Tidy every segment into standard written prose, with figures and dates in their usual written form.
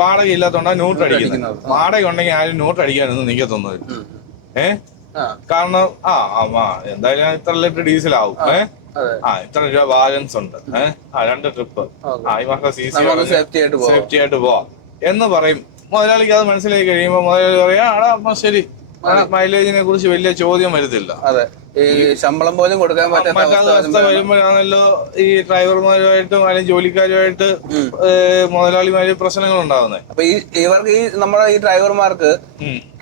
വാടക ഇല്ലാത്തോണ്ടാണ് ന്യൂട്രൽ അടിക്കുന്നത്. വാടക ഉണ്ടെങ്കിൽ ആരും ന്യൂട്രൽ അടിക്കാനൊന്നും നിൽക്കത്തൊന്നുമില്ല. കാരണം എന്തായാലും ഇത്ര ലിറ്റർ ഡീസൽ ആവും. ഇത്ര രൂപ ബാലൻസ് ഉണ്ട്. 2 ട്രിപ്പ് ഈ മാസം CC സേഫ്റ്റി ആയിട്ട് പോവാം എന്ന് പറയും. മുതലാളിക്ക് അത് മനസ്സിലാക്കി കഴിയുമ്പോ മുതലാളി പറയാ അപ്പൊ ശരി, മൈലേജിനെ കുറിച്ച് വലിയ ചോദ്യം വരുന്നില്ല. ഈ ശമ്പളം പോലും കൊടുക്കാൻ പറ്റാത്ത അവസ്ഥ വരുമ്പോഴാണല്ലോ ഈ ഡ്രൈവർമാരുമായിട്ടും അല്ലെങ്കിൽ ജോലിക്കാരുമായിട്ട് മുതലാളിമാര് പ്രശ്നങ്ങൾ ഉണ്ടാകുന്നത്. അപ്പൊ ഇവർക്ക് നമ്മുടെ ഈ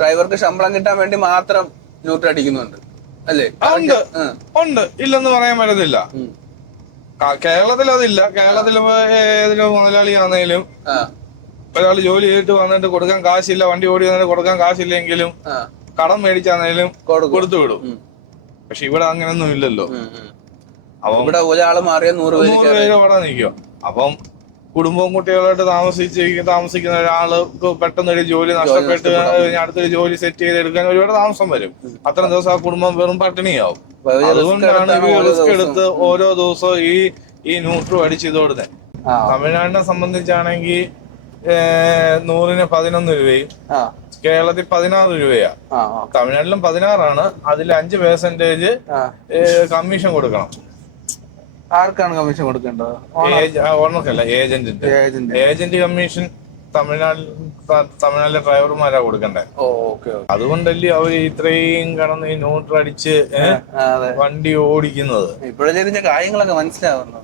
ഡ്രൈവർക്ക് ശമ്പളം കിട്ടാൻ വേണ്ടി മാത്രം ന്യൂട്രൽ അടിക്കുന്നുണ്ട് അല്ലേ? ഉണ്ട്, ഇല്ലെന്ന് പറയാൻ പറ്റത്തില്ല. കേരളത്തിൽ അതില്ല. കേരളത്തിൽ ഏതെങ്കിലും മുതലാളിയാണെങ്കിലും ഒരാൾ ജോലി ചെയ്തിട്ട് വന്നിട്ട് കൊടുക്കാൻ കാശില്ല, വണ്ടി ഓടി വന്നിട്ട് കൊടുക്കാൻ കാശില്ലെങ്കിലും കടം മേടിച്ചാന്നേലും കൊടുത്തു വിടും. പക്ഷെ ഇവിടെ അങ്ങനൊന്നും ഇല്ലല്ലോ. അപ്പം ഇവിടെ ഒരാള് മാറിയ 100 പേര് അവിടെ നിൽക്കും. അപ്പം കുടുംബവും കുട്ടികളായിട്ട് താമസിക്കുന്ന ഒരാൾക്ക് പെട്ടെന്ന് ഒരു ജോലി നഷ്ടപ്പെട്ട് അടുത്തൊരു ജോലി സെറ്റ് ചെയ്തെടുക്കാൻ ഒരുപാട് താമസം വരും. അത്രയും ദിവസം ആ കുടുംബം വെറും പട്ടിണിയാവും. അതുകൊണ്ടാണ് റിസ്ക് എടുത്ത് ഓരോ ദിവസവും ഈ ന്യൂട്രൽ അടിച്ചിതോടുന്നത്. തമിഴ്നാടിനെ സംബന്ധിച്ചാണെങ്കിൽ 100-ന് 11 രൂപയും കേരളത്തിൽ 16 രൂപയാ. തമിഴ്നാട്ടിലും 16 അതിൽ 5% കമ്മീഷൻ കൊടുക്കണം. ആർക്കാണ് കമ്മീഷൻ കൊടുക്കേണ്ടത്? ഓണർക്കല്ല, ഏജന്റ് കമ്മീഷൻ തമിഴ്നാട്ടിലെ ഡ്രൈവർമാരാ കൊടുക്കണ്ടേ. അതുകൊണ്ടല്ലേ അവര് ഇത്രയും കടന്ന് ഈ ന്യൂട്രൽ അടിച്ച് വണ്ടി ഓടിക്കുന്നത്. ഇപ്പോഴത്തെ കാര്യങ്ങളൊക്കെ മനസ്സിലാവുന്നു.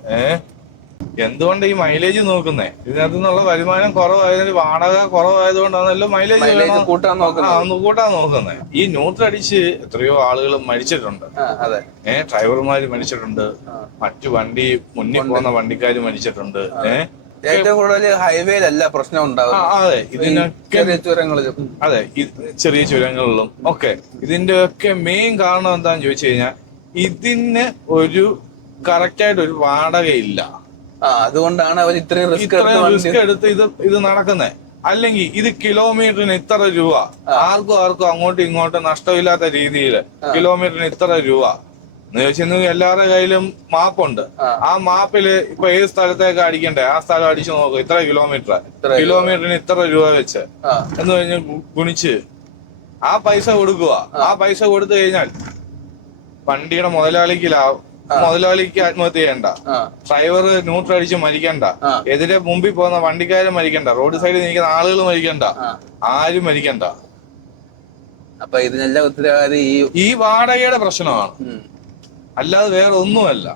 എന്തുകൊണ്ട് ഈ മൈലേജ് നോക്കുന്നേ? ഇതിനകത്തു നിന്നുള്ള വരുമാനം കുറവായതിന്, വാടക കുറവായതുകൊണ്ടാണല്ലോ മൈലേജ് കൂട്ടാൻ നോക്കുന്നത്. ഈ ന്യൂട്രൽ അടിച്ച് എത്രയോ ആളുകൾ മരിച്ചിട്ടുണ്ട്. ഡ്രൈവർമാര് മരിച്ചിട്ടുണ്ട്, മറ്റു വണ്ടി മുന്നിൽ പോകുന്ന വണ്ടിക്കാര് മരിച്ചിട്ടുണ്ട്. ഏറ്റവും കൂടുതൽ ഹൈവേയിലല്ല പ്രശ്നം ഉണ്ടാവും. അതെ, ഇതിനൊക്കെ ചെറിയ ചുരങ്ങളിലും ഒക്കെ. ഇതിന്റെ ഒക്കെ മെയിൻ കാരണം എന്താന്ന് ചോദിച്ചു കഴിഞ്ഞാൽ ഇതിന് ഒരു കറക്റ്റായിട്ട് ഒരു വാടകയില്ല. അതുകൊണ്ടാണ് അവർ ഇത്രയും റിസ്ക് എടുത്ത് ഇത് നടക്കുന്നത്. അല്ലെങ്കിൽ ഇത് കിലോമീറ്ററിന് ഇത്ര രൂപ, ആർക്കും അങ്ങോട്ടും ഇങ്ങോട്ടും നഷ്ടമില്ലാത്ത രീതിയിൽ കിലോമീറ്ററിന് ഇത്ര രൂപ എന്ന് ചോദിച്ചാൽ എല്ലാവരുടെ കയ്യിലും മാപ്പുണ്ട്. ആ മാപ്പില് ഇപ്പൊ ഏത് സ്ഥലത്തേക്ക് അടിക്കണ്ടേ ആ സ്ഥലം അടിച്ചു നോക്കും. ഇത്ര കിലോമീറ്ററിന് ഇത്ര രൂപ വെച്ച് എന്ന് കഴിഞ്ഞ് ഗുണിച്ച് ആ പൈസ കൊടുക്കുക. ആ പൈസ കൊടുത്തു കഴിഞ്ഞാൽ വണ്ടിയുടെ മുതലാളിക്ക് ആത്മഹത്യ ചെയ്യണ്ട, ഡ്രൈവർ ന്യൂട്രൽ അടിച്ച് മരിക്കണ്ട, എതിരെ മുമ്പിൽ പോകുന്ന വണ്ടിക്കാരും മരിക്കണ്ട, റോഡ് സൈഡിൽ നിൽക്കുന്ന ആളുകൾ മരിക്കണ്ട, ആരും മരിക്കണ്ട. അപ്പൊ ഇതിനെല്ലാം ഉത്തരവാദി ഈ വാടകയുടെ പ്രശ്നമാണ്, അല്ലാതെ വേറെ ഒന്നുമല്ല.